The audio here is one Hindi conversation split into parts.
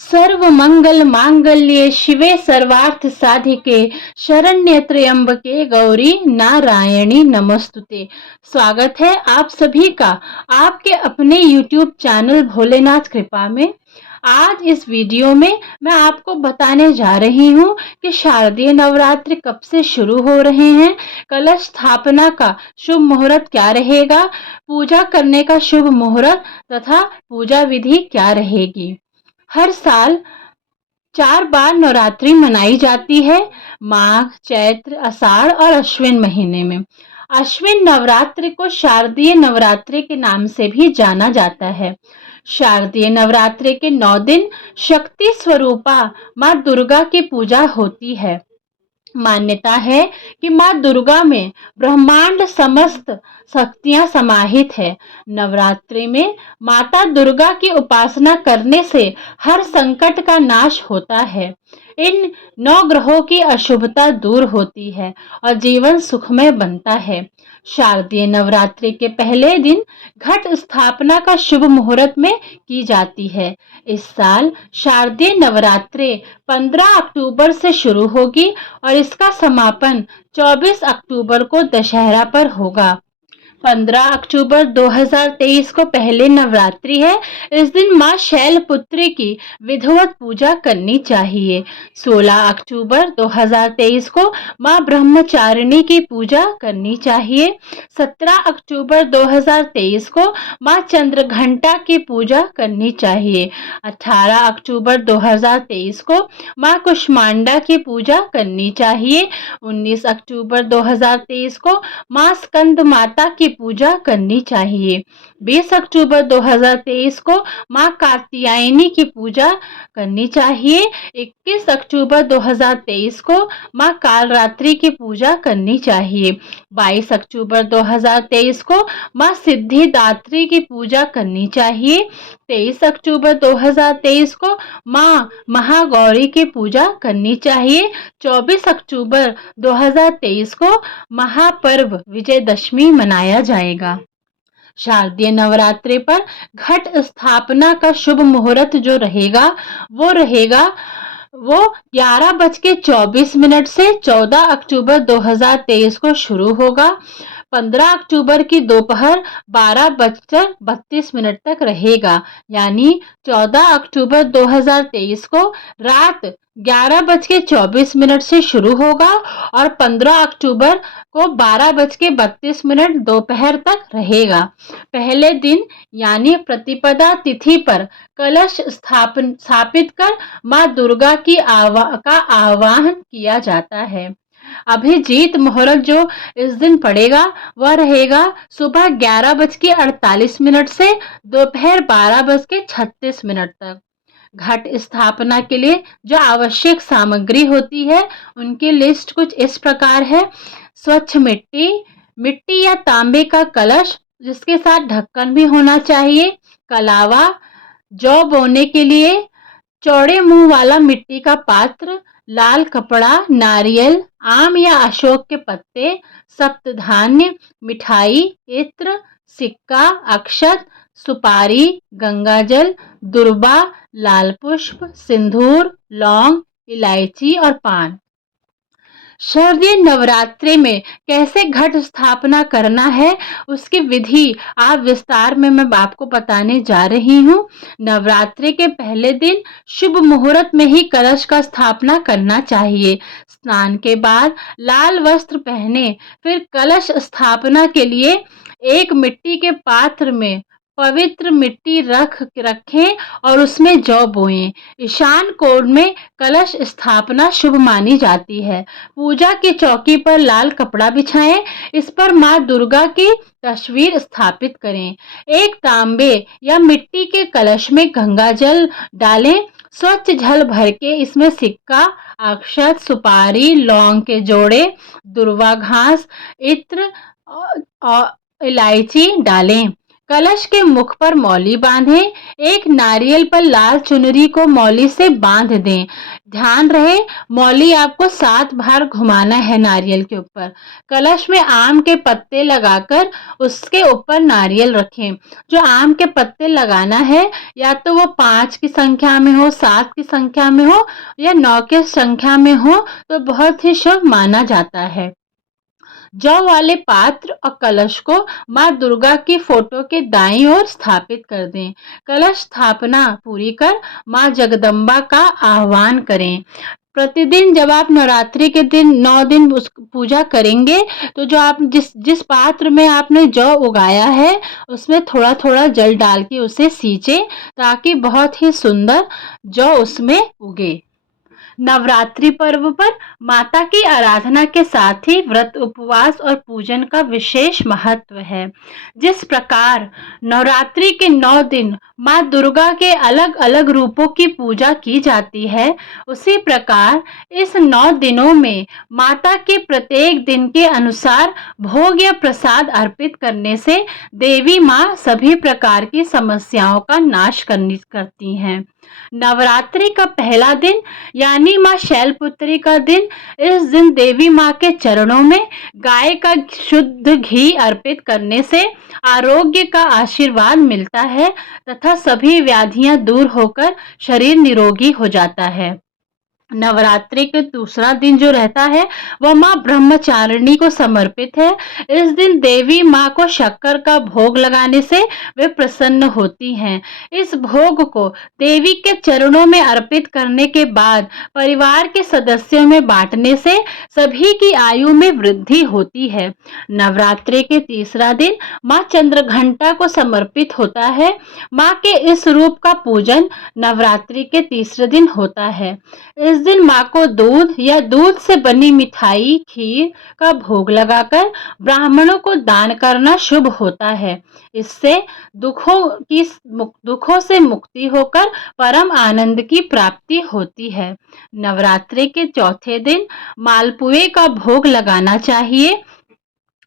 सर्व मंगल मांगल्ये शिवे सर्वार्थ साधिके शरण्य त्र्यंबके गौरी नारायणी नमस्तुते। स्वागत है आप सभी का आपके अपने YouTube चैनल भोलेनाथ कृपा में। आज इस वीडियो में मैं आपको बताने जा रही हूँ कि शारदीय नवरात्रि कब से शुरू हो रहे हैं, कलश स्थापना का शुभ मुहूर्त क्या रहेगा, पूजा करने का शुभ मुहूर्त तथा पूजा विधि क्या रहेगी। हर साल 4 बार नवरात्रि मनाई जाती है, माघ, चैत्र, आषाढ़ और अश्विन महीने में। अश्विन नवरात्रि को शारदीय नवरात्रि के नाम से भी जाना जाता है। शारदीय नवरात्रि के 9 दिन शक्ति स्वरूपा माँ दुर्गा की पूजा होती है। मान्यता है कि माँ दुर्गा में ब्रह्मांड समस्त शक्तियां समाहित है। नवरात्रि में माता दुर्गा की उपासना करने से हर संकट का नाश होता है। इन 9 ग्रहों की अशुभता दूर होती है और जीवन सुखमय बनता है। शारदीय नवरात्रि के पहले दिन घट स्थापना का शुभ मुहूर्त में की जाती है। इस साल शारदीय नवरात्रि 15 अक्टूबर से शुरू होगी और इसका समापन 24 अक्टूबर को दशहरा पर होगा। 15 अक्टूबर 2023 को पहले नवरात्रि है। इस दिन माँ शैलपुत्री की विधिवत पूजा करनी चाहिए। 16 अक्टूबर 2023 को माँ ब्रह्मचारिणी की पूजा करनी चाहिए। 17 अक्टूबर 2023 को माँ चंद्रघंटा की पूजा करनी चाहिए। 18 अक्टूबर 2023 को माँ कुष्मांडा की पूजा करनी चाहिए। 19 अक्टूबर 2023 को माँ स्कंद माता की पूजा करनी चाहिए। 20 अक्टूबर 2023 को माँ कात्यायनी की पूजा करनी चाहिए। 21 अक्टूबर 2023 को माँ कालरात्रि की पूजा करनी चाहिए। 22 अक्टूबर 2023 को माँ सिद्धिदात्री की पूजा करनी चाहिए। 23 अक्टूबर 2023 को माँ महागौरी की पूजा करनी चाहिए। 24 अक्टूबर 2023 को महापर्व विजयदशमी मनाया जाएगा। शारदीय नवरात्रि पर घट स्थापना का शुभ मुहूर्त जो रहेगा वो 11:24 से 14 अक्टूबर 2023 को शुरू होगा। 15 अक्टूबर की दोपहर 12:32 तक रहेगा। यानी 14 अक्टूबर 2023 को रात 11:24 से शुरू होगा और 15 अक्टूबर को 12:32 दोपहर तक रहेगा। पहले दिन यानी प्रतिपदा तिथि पर कलश स्थापित कर माँ दुर्गा की का आवाहन किया जाता है। अभिजीत मुहूर्त जो इस दिन पड़ेगा वह रहेगा सुबह 11:48 से दोपहर 12:36 तक। घट स्थापना के लिए जो आवश्यक सामग्री होती है उनकी लिस्ट कुछ इस प्रकार है। स्वच्छ मिट्टी या तांबे का कलश जिसके साथ ढक्कन भी होना चाहिए। कलावा, जौ बोने के लिए चौड़े मुंह वाला मिट्टी का पात्र, लाल कपड़ा, नारियल, आम या अशोक के पत्ते, सप्तधान्य, मिठाई, इत्र, सिक्का, अक्षत, सुपारी, गंगाजल, दुर्बा, लाल पुष्प, सिंदूर, लौंग, इलायची और पान। शारदीय नवरात्रि में कैसे घट स्थापना करना है उसकी विधि आप विस्तार में मैं आपको बताने जा रही हूँ। नवरात्रि के पहले दिन शुभ मुहूर्त में ही कलश का स्थापना करना चाहिए। स्नान के बाद लाल वस्त्र पहने, फिर कलश स्थापना के लिए एक मिट्टी के पात्र में पवित्र मिट्टी रखें और उसमें जौ बोएं। ईशान कोण में कलश स्थापना शुभ मानी जाती है। पूजा की चौकी पर लाल कपड़ा बिछाएं, इस पर माँ दुर्गा की तस्वीर स्थापित करें। एक तांबे या मिट्टी के कलश में गंगा जल डालें। स्वच्छ जल भर के इसमें सिक्का, अक्षत, सुपारी, लौंग के जोड़े, दुर्वा घास, इत्र और इलायची डालें। कलश के मुख पर मौली बांधें। एक नारियल पर लाल चुनरी को मौली से बांध दें। ध्यान रहे, मौली आपको 7 बार घुमाना है नारियल के ऊपर। कलश में आम के पत्ते लगाकर उसके ऊपर नारियल रखें। जो आम के पत्ते लगाना है, या तो वो 5 की संख्या में हो, 7 की संख्या में हो या 9 की संख्या में हो, तो बहुत ही शुभ माना जाता है। जौ वाले पात्र और कलश को माँ दुर्गा की फोटो के दाईं ओर स्थापित कर दें। कलश स्थापना पूरी कर माँ जगदम्बा का आह्वान करें। प्रतिदिन जब आप नवरात्रि के दिन 9 दिन उस पूजा करेंगे, तो जो आप जिस पात्र में आपने जौ उगाया है, उसमें थोड़ा थोड़ा जल डाल के उसे सींचे, ताकि बहुत ही सुंदर जौ उसमें उगे। नवरात्रि पर्व पर माता की आराधना के साथ ही व्रत, उपवास और पूजन का विशेष महत्व है। जिस प्रकार नवरात्रि के 9 दिन माँ दुर्गा के अलग अलग रूपों की पूजा की जाती है, उसी प्रकार इस 9 दिनों में माता के प्रत्येक दिन के अनुसार भोग या प्रसाद अर्पित करने से देवी माँ सभी प्रकार की समस्याओं का नाश करती हैं। नवरात्रि का पहला दिन यानी माँ शैलपुत्री का दिन, इस दिन देवी माँ के चरणों में गाय का शुद्ध घी अर्पित करने से आरोग्य का आशीर्वाद मिलता है तथा सभी व्याधियां दूर होकर शरीर निरोगी हो जाता है। नवरात्रि के दूसरा दिन जो रहता है, वह माँ ब्रह्मचारिणी को समर्पित है। इस दिन देवी माँ को शक्कर का भोग लगाने से वे प्रसन्न होती हैं। इस भोग को देवी के चरणों में अर्पित करने के बाद परिवार के सदस्यों में बांटने से सभी की आयु में वृद्धि होती है। नवरात्रि के तीसरा दिन माँ चंद्रघंटा को समर्पित होता है। माँ के इस रूप का पूजन नवरात्रि के तीसरे दिन होता है। इस दिन माँ को दूध या दूध से बनी मिठाई, खीर का भोग लगाकर ब्राह्मणों को दान करना शुभ होता है। इससे दुखों से मुक्ति होकर परम आनंद की प्राप्ति होती है। नवरात्रि के चौथे दिन मालपुए का भोग लगाना चाहिए।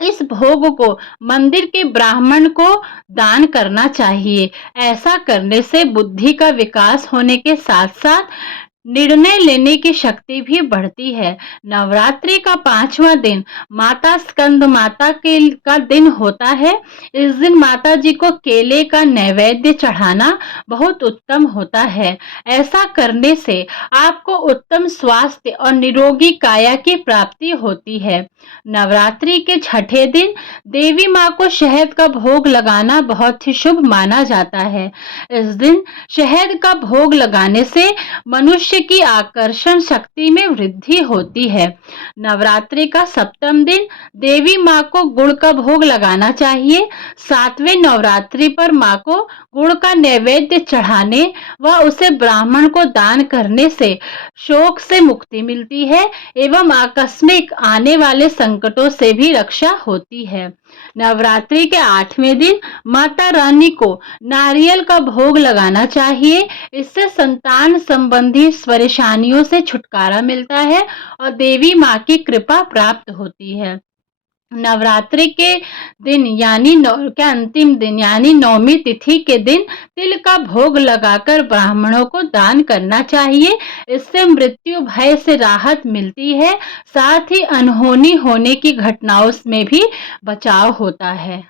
इस भोग को मंदिर के ब्राह्मण को दान करना चाहिए। ऐसा करने से बुद्धि का विकास होने के साथ साथ निर्णय लेने की शक्ति भी बढ़ती है। नवरात्रि का 5वां दिन माता स्कंद माता का दिन होता है। इस दिन माता जी को केले का नैवेद्य चढ़ाना बहुत उत्तम होता है। ऐसा करने से आपको उत्तम स्वास्थ्य और निरोगी काया की प्राप्ति होती है। नवरात्रि के छठे दिन देवी माँ को शहद का भोग लगाना बहुत ही शुभ माना जाता है। इस दिन शहद का भोग लगाने से मनुष्य की आकर्षण शक्ति में वृद्धि होती है। नवरात्रि का सप्तम दिन देवी माँ को गुड़ का भोग लगाना चाहिए। 7वें नवरात्रि पर माँ को गुड़ का नैवेद्य चढ़ाने व उसे ब्राह्मण को दान करने से शोक से मुक्ति मिलती है एवं आकस्मिक आने वाले संकटों से भी रक्षा होती है। नवरात्रि के 8वें दिन माता रानी को नारियल का भोग लगाना चाहिए। इससे संतान संबंधी परेशानियों से छुटकारा मिलता है और देवी माँ की कृपा प्राप्त होती है। नवरात्रि के दिन यानी अंतिम दिन यानी 9वीं तिथि के दिन तिल का भोग लगाकर ब्राह्मणों को दान करना चाहिए। इससे मृत्यु भय से राहत मिलती है, साथ ही अनहोनी होने की घटनाओं में भी बचाव होता है।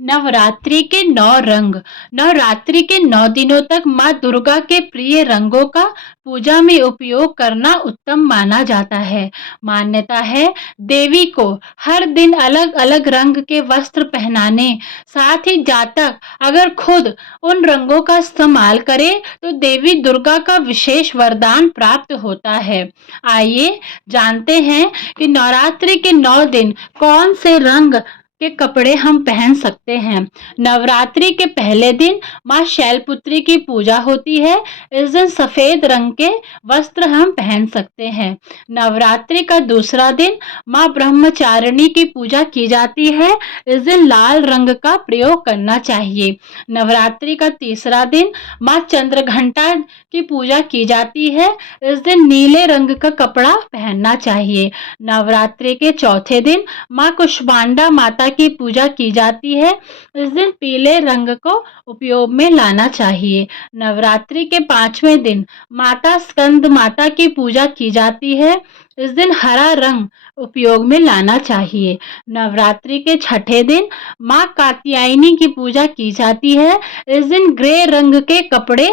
नवरात्रि के 9 रंग। नवरात्रि के 9 दिनों तक माँ दुर्गा के प्रिय रंगों का पूजा में उपयोग करना उत्तम माना जाता है। मान्यता है देवी को हर दिन अलग अलग रंग के वस्त्र पहनाने, साथ ही जातक अगर खुद उन रंगों का इस्तेमाल करे तो देवी दुर्गा का विशेष वरदान प्राप्त होता है। आइए जानते हैं कि नवरात्रि के 9 दिन कौन से रंग के कपड़े हम पहन सकते हैं। नवरात्रि के पहले दिन माँ शैलपुत्री की पूजा होती है। इस दिन सफेद रंग के वस्त्र हम पहन सकते हैं। नवरात्रि का दूसरा दिन माँ ब्रह्मचारिणी की पूजा की जाती है। इस दिन लाल रंग का प्रयोग करना चाहिए। नवरात्रि का तीसरा दिन माँ चंद्रघंटा की पूजा की जाती है। इस दिन नीले रंग का कपड़ा पहनना चाहिए। नवरात्रि के चौथे दिन माँ कुष्मांडा माता माता की पूजा की जाती है। इस दिन पीले रंग को उपयोग में लाना चाहिए। नवरात्रि के 5वें दिन माता स्कंद माता की पूजा की जाती है। इस दिन हरा रंग उपयोग में लाना चाहिए। नवरात्रि के 6ठे दिन माँ कात्यायनी की पूजा की जाती है। इस दिन ग्रे रंग के कपड़े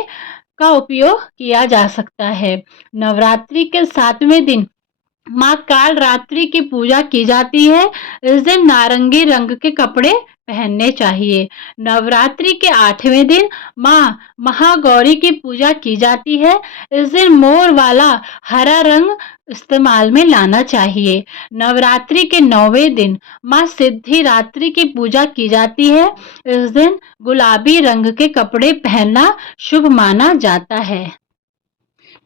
का उपयोग किया जा सकता है। नवरात्रि के 7वें दिन माँ काल रात्रि की पूजा की जाती है। इस दिन नारंगी रंग के कपड़े पहनने चाहिए। नवरात्रि के 8वें दिन माँ महागौरी की पूजा की जाती है। इस दिन मोर वाला हरा रंग इस्तेमाल में लाना चाहिए। नवरात्रि के 9वें दिन माँ सिद्धिदात्री की पूजा की जाती है। इस दिन गुलाबी रंग के कपड़े पहनना शुभ माना जाता है।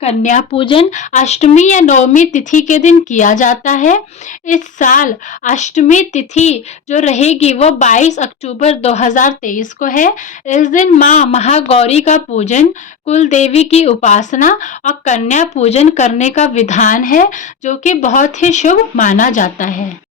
कन्या पूजन अष्टमी या नवमी तिथि के दिन किया जाता है। इस साल अष्टमी तिथि जो रहेगी वो 22 अक्टूबर 2023 को है। इस दिन माँ महागौरी का पूजन, कुल देवी की उपासना और कन्या पूजन करने का विधान है, जो कि बहुत ही शुभ माना जाता है।